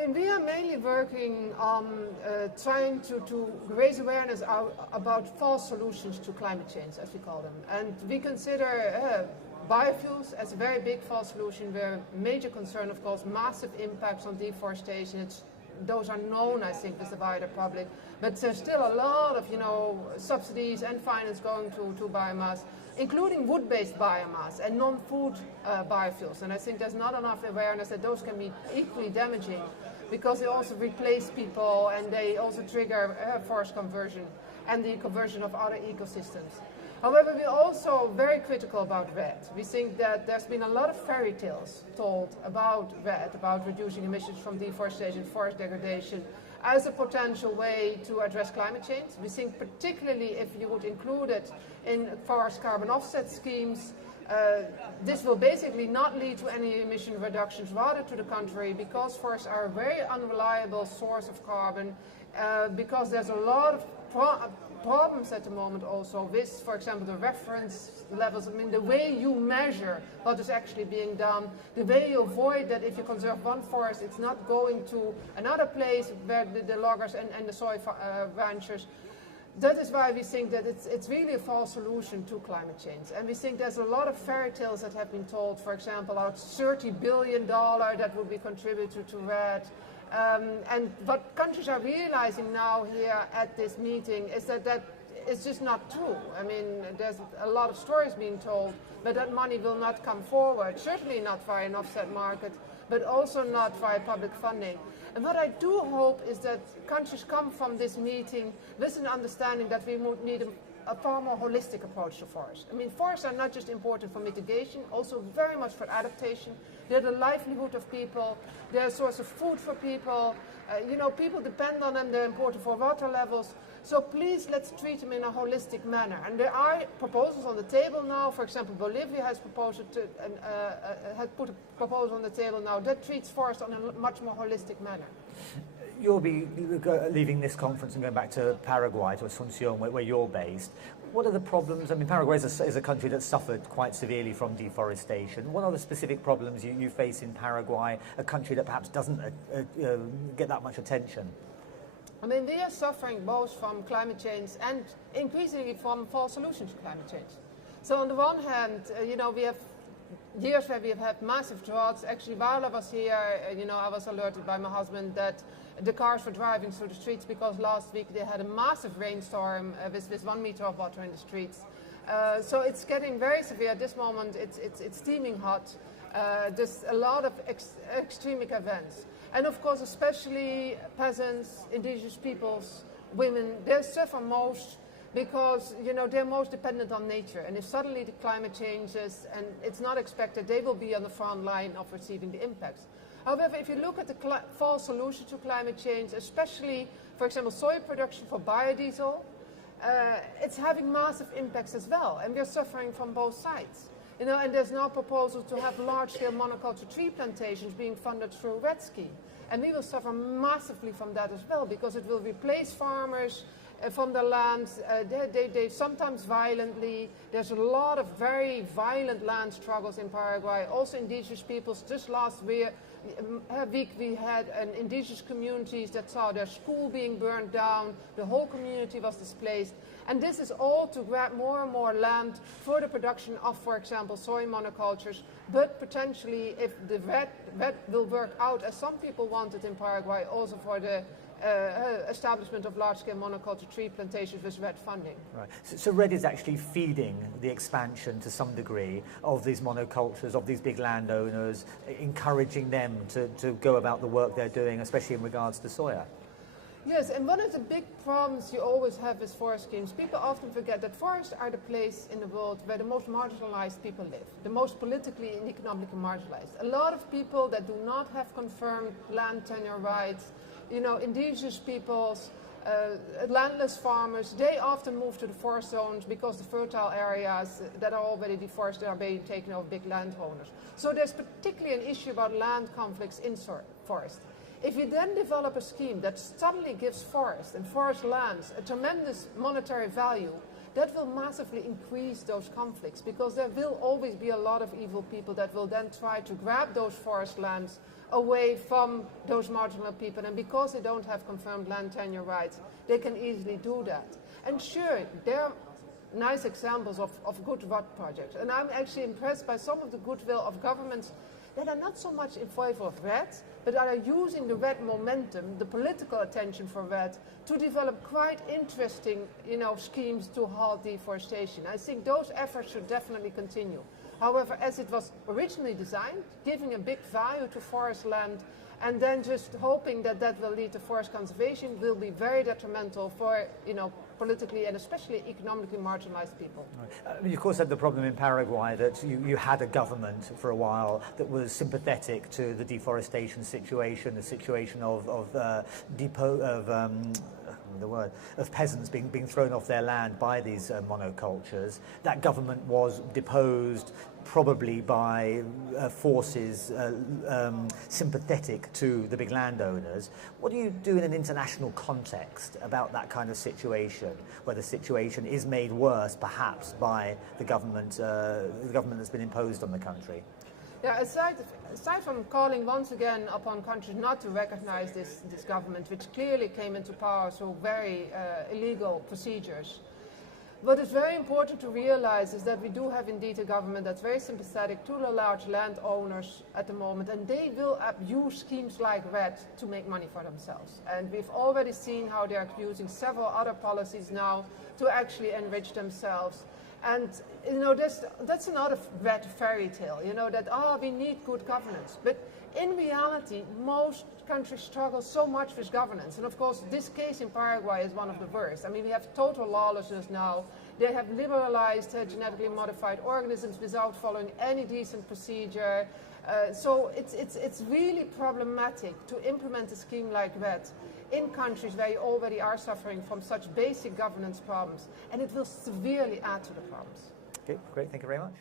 mean, we are mainly working on trying to raise awareness about false solutions to climate change, as we call them. And we consider biofuels as a very big false solution. We're a major concern, of course, massive impacts on deforestation. Those are known, I think, with the wider public. But there's still a lot of, subsidies and finance going to biomass, including wood-based biomass and non-food biofuels. And I think there's not enough awareness that those can be equally damaging because they also replace people and they also trigger forest conversion and the conversion of other ecosystems. However, we're also very critical about RED. We think that there's been a lot of fairy tales told about RED, about reducing emissions from deforestation, forest degradation, as a potential way to address climate change. We think particularly if you would include it in forest carbon offset schemes, this will basically not lead to any emission reductions, rather to the contrary, because forests are a very unreliable source of carbon, because there's a lot of problems at the moment also with, for example, the reference levels. I mean, the way you measure what is actually being done, the way you avoid that if you conserve one forest, it's not going to another place where the loggers and the soy ranchers. That is why we think that it's really a false solution to climate change. And we think there's a lot of fairy tales that have been told, for example, about $30 billion that would be contributed to RED. And what countries are realizing now here at this meeting is that is just not true. I mean, there's a lot of stories being told, but that money will not come forward, certainly not via an offset market, but also not via public funding. And what I do hope is that countries come from this meeting with an understanding that we would need a far more holistic approach to forests. I mean, forests are not just important for mitigation, also very much for adaptation. They're the livelihood of people. They're a source of food for people. People depend on them. They're important for water levels. So please, let's treat them in a holistic manner. And there are proposals on the table now. For example, Bolivia has had put a proposal on the table now that treats forests on a much more holistic manner. You'll be leaving this conference and going back to Paraguay, to Asunción, where you're based. What are the problems? I mean, Paraguay is a country that suffered quite severely from deforestation. What are the specific problems you face in Paraguay, a country that perhaps doesn't get that much attention? I mean, we are suffering both from climate change and increasingly from false solutions to climate change. So on the one hand, we have years where we have had massive droughts. Actually, while I was here, I was alerted by my husband that the cars were driving through the streets because last week they had a massive rainstorm with 1 meter of water in the streets. So it's getting very severe. At this moment, it's steaming hot. There's a lot of extreme events. And of course, especially peasants, indigenous peoples, women, they suffer most because they're most dependent on nature. And if suddenly the climate changes and it's not expected, they will be on the front line of receiving the impacts. However, if you look at the false solution to climate change, especially, for example, soy production for biodiesel, it's having massive impacts as well. And we're suffering from both sides. And there's now proposals to have large-scale monoculture tree plantations being funded through RED scheme. And we will suffer massively from that as well, because it will replace farmers from the lands. They sometimes violently. There's a lot of very violent land struggles in Paraguay. Also indigenous peoples. Just last week we had indigenous communities that saw their school being burned down. The whole community was displaced. And this is all to grab more and more land for the production of, for example, soy monocultures. But potentially, if the RED will work out, as some people wanted in Paraguay, also for the establishment of large-scale monoculture tree plantations with RED funding. Right. So RED is actually feeding the expansion to some degree of these monocultures, of these big landowners, encouraging them to go about the work they're doing, especially in regards to soya. Yes, and one of the big problems you always have with forest schemes, people often forget that forests are the place in the world where the most marginalized people live, the most politically and economically marginalized. A lot of people that do not have confirmed land tenure rights, indigenous peoples, landless farmers, they often move to the forest zones because the fertile areas that are already deforested are being taken over big landowners. So there's particularly an issue about land conflicts in forest. If you then develop a scheme that suddenly gives forests and forest lands a tremendous monetary value, that will massively increase those conflicts, because there will always be a lot of evil people that will then try to grab those forest lands away from those marginal people, and because they don't have confirmed land tenure rights, they can easily do that. And sure, there are nice examples of good ROT projects, and I'm actually impressed by some of the goodwill of governments that are not so much in favor of RED, but are using the RED momentum, the political attention for RED, to develop quite interesting, schemes to halt deforestation. I think those efforts should definitely continue. However, as it was originally designed, giving a big value to forest land and then just hoping that that will lead to forest conservation will be very detrimental for, politically and especially economically marginalized people. Right. You of course had the problem in Paraguay that you had a government for a while that was sympathetic to the deforestation situation, the situation of peasants being thrown off their land by these monocultures. That government was deposed probably by forces sympathetic to the big landowners. What do you do in an international context about that kind of situation, where the situation is made worse perhaps by the government that's been imposed on the country? Yeah, aside from calling once again upon countries not to recognize this government, which clearly came into power through very illegal procedures, what is very important to realize is that we do have indeed a government that's very sympathetic to the large landowners at the moment, and they will use schemes like RED to make money for themselves. And we've already seen how they're using several other policies now to actually enrich themselves. And that's another RED fairy tale, that we need good governance. But in reality, most countries struggle so much with governance. And of course, this case in Paraguay is one of the worst. I mean, we have total lawlessness now. They have liberalized genetically modified organisms without following any decent procedure. So it's really problematic to implement a scheme like RED in countries where you already are suffering from such basic governance problems, and it will severely add to the problems. Okay, great, thank you very much.